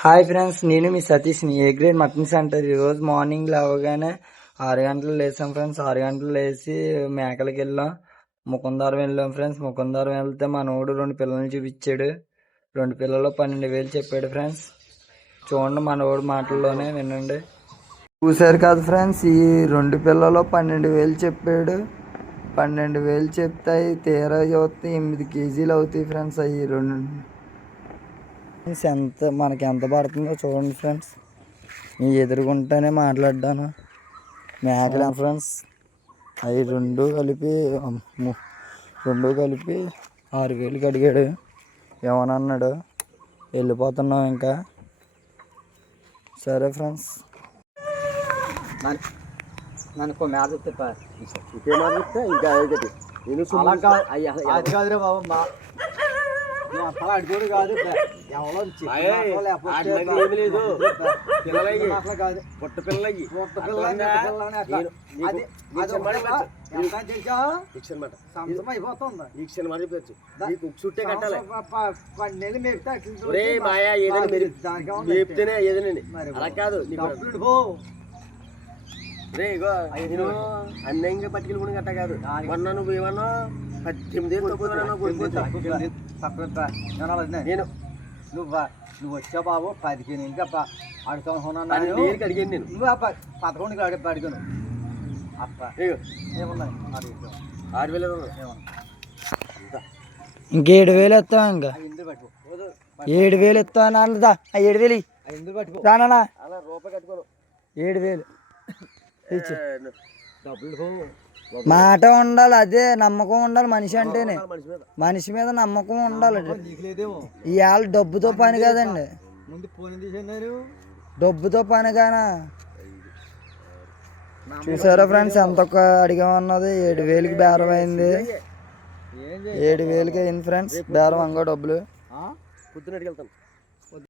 Hi friends, నేను మీ సతీష్ని. A grade mutton center. ఈరోజు మార్నింగ్ లేవగానే 6 గంటలు లేసాం ఫ్రెండ్స్. 6 గంటలు లేచి మేకలకి వెళ్ళాం. ముకుందారం వెళ్ళాం ఫ్రెండ్స్. ముకుందారం వెళ్తే మనోడు 2 పిల్లల్ని చూపించాడు. 2 పిల్లలు 12,000 చెప్పాడు ఫ్రెండ్స్. చూడండి, మనోడు మాటల్లోనే వినండి. చూసారు కదా ఫ్రెండ్స్, ఈ 2 పిల్లలు 12,000 చెప్పాడు. 12,000 చెప్తాయి, తీరా చూస్తే 8 కేజీలు అవుతాయి ఫ్రెండ్స్. అవి 2 మనకి ఎంత పడుతుందో చూడండి ఫ్రెండ్స్. మీ ఎదురుగుంటేనే మాట్లాడ్డాను. మేకలు ఫ్రెండ్స్, అవి 2 కలిపి 6,000కి అడిగాడు. ఏమనన్నాడు, వెళ్ళిపోతున్నాం ఇంకా. సరే ఫ్రెండ్స్, నన్ను మ్యాచ్ కాదురే బాబు. అడుగుడు కాదు, పుట్ట పిల్లలకి చుట్టే కట్టాలి. మాయా ఏదైనా ఏదైనా అలా కాదు. అన్యాయంగా పట్టుకెళ్ళి గట్ట కాదు. మొన్న నువ్వు ఏమన్నా 18 నేను నువ్వు వచ్చా బాబు 15 అడుగుతాను. అడిగాను నేను. నువ్వు 11 అడిగాను. ఏమున్నాయి 6,000. ఇంక 7,000 ఇస్తాం. ఇంకా 7,000 ఇస్తాను అన్నదా. 7,000 రానా రూపాయి కట్టుకోను. 7,000 మాట ఉండాలి, అదే నమ్మకం ఉండాలి. మనిషి అంటేనే మనిషి మీద నమ్మకం ఉండాలి. ఇవాళ డబ్బుతో పని కాదండి, డబ్బుతో పని కానా. చూసారా ఫ్రెండ్స్, ఎంత అడిగామన్నది. 7,000కి బేరం అయింది. 7,000కి అయింది ఫ్రెండ్స్ బేరం. అంగో డబ్బులు పొద్దున అడిగెళ్తాను.